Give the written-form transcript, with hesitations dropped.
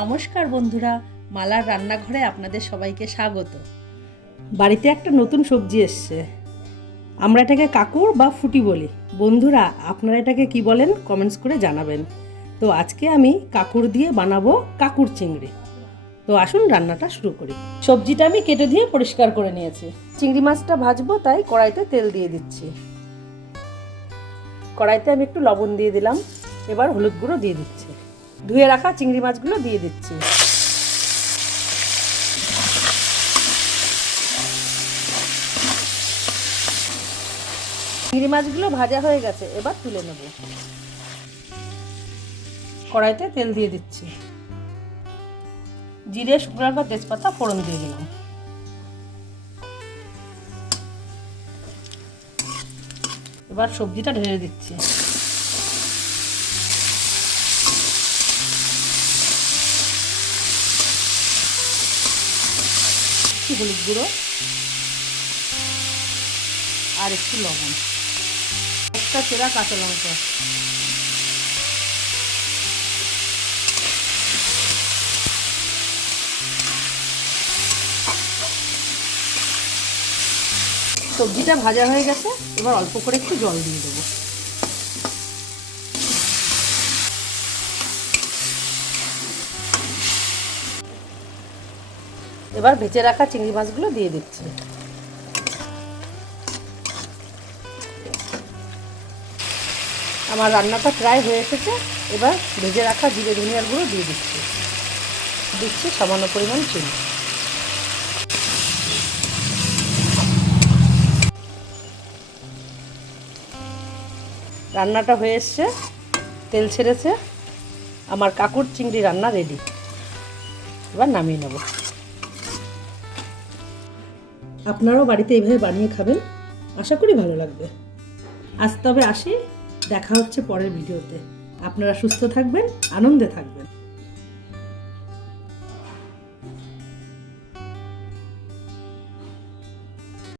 নমস্কার বন্ধুরা, মালার রান্নাঘরে আপনাদের সবাইকে স্বাগত। বাড়িতে একটা নতুন সবজি এসছে, আমরা এটাকে কাকুর বা ফুটি বলি। বন্ধুরা, আপনারা এটাকে কি বলেন কমেন্টস করে জানাবেন। তো আজকে আমি কাকুর দিয়ে বানাবো কাকুর চিংড়ি। তো আসুন রান্নাটা শুরু করি। সবজিটা আমি কেটে দিয়ে পরিষ্কার করে নিয়েছি। চিংড়ি মাছটা ভাজবো, তাই কড়াইতে তেল দিয়ে দিচ্ছি। কড়াইতে আমি একটু লবণ দিয়ে দিলাম, এবার হলুদ গুঁড়ো দিয়ে দিচ্ছি। ধুয়ে রাখা চিংড়ি মাছগুলো দিয়ে দিচ্ছি। চিংড়ি মাছগুলো ভাজা হয়ে গেছে, এবার তুলে নেব। কড়াইতে তেল দিয়ে দিচ্ছি, জিরে, শুকনো লঙ্কা, তেজপাতা ফোড়ন দিয়ে দিলাম। এবার সবজিটা ঢেলে দিচ্ছি। একটু হলুদ গুঁড়ো আর একটু লবণ, একটা চেরা কাঁচা লঙ্কা, সবজিটা ভাজা হয়ে গেছে, এবার অল্প করে একটু জল দিয়ে দেবো। এবার ভেজে রাখা চিংড়ি মাছগুলো দিয়ে দিচ্ছি। আমার রান্নাটা প্রায় হয়ে এসেছে, এবার ভেজে রাখা জিরে ধনিয়ার গুঁড়ো দিয়ে দিচ্ছি সামান্য পরিমাণ চিনি। রান্নাটা হয়ে এসছে, তেল ছেড়েছে, আমার কাকুর চিংড়ি রান্না রেডি। এবার নামিয়ে নেব। আপনারাও বাড়িতে এইভাবে বানিয়ে খাবেন, আশা করি ভালো লাগবে। আজ তবে আসি, দেখা হচ্ছে পরের ভিডিওতে। আপনারা সুস্থ থাকবেন, আনন্দে থাকবেন।